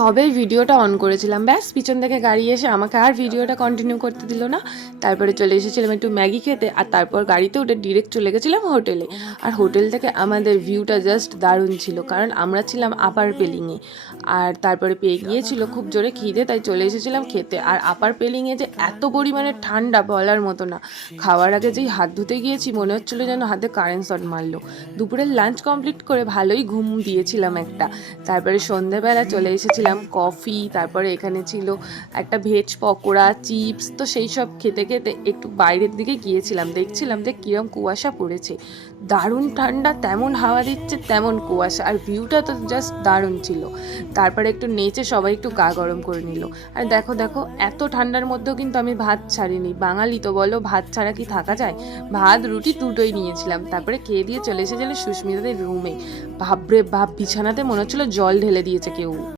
তবেই ভিডিওটা অন করেছিলাম, ব্যাস পিছন থেকে গাড়ি এসে আমাকে আর ভিডিওটা কন্টিনিউ করতে দিল না। তারপরে চলে এসেছিলাম একটু ম্যাগি খেতে, আর তারপর গাড়িতে উঠে ডিরেক্ট চলে গেছিলাম হোটেলে। আর হোটেল থেকে আমাদের ভিউটা জাস্ট দারুণ ছিল, কারণ আমরা ছিলাম আপার পেলিংয়ে। আর তারপরে পেয়ে গিয়েছিল খুব জোরে খিদে, তাই চলে এসেছিলাম খেতে। আর আপার পেলিংয়ে যে এত পরিমাণে ঠান্ডা বলার মতো না। খাওয়ার আগে যেই হাত ধুতে গিয়েছি মনে হচ্ছিলো যেন হাতে কারেন্ট শট মারলো। দুপুরের লাঞ্চ কমপ্লিট করে ভালোই ঘুম দিয়েছিলাম একটা। তারপরে সন্ধ্যেবেলা চলে এসেছিলাম কফি, তারপরে এখানে ছিল একটা ভেজ পকোড়া, চিপস। তো সেই সব খেতে খেতে একটু বাইরের দিকে গিয়েছিলাম, দেখছিলাম যে কিরম কুয়াশা পড়েছে। দারুণ ঠান্ডা, তেমন হাওয়া দিচ্ছে তেমন কুয়াশা, আর ভিউটা তো জাস্ট দারুণ ছিল। তারপরে একটু নেচে সবাই একটু গা গরম করে নিল। আর দেখো দেখো, এত ঠান্ডার মধ্যেও কিন্তু আমি ভাত ছাড়িনি। বাঙালি তো বলো, ভাত ছাড়া কি থাকা যায়? ভাত রুটি দুটোই নিয়েছিলাম। তারপরে খেয়ে দিয়ে চলে এসেছিল সুস্মিতাদের রুমে। বাপরে বাপ, বিছানাতে মনে হচ্ছিল জল ঢেলে দিয়েছে কেউ।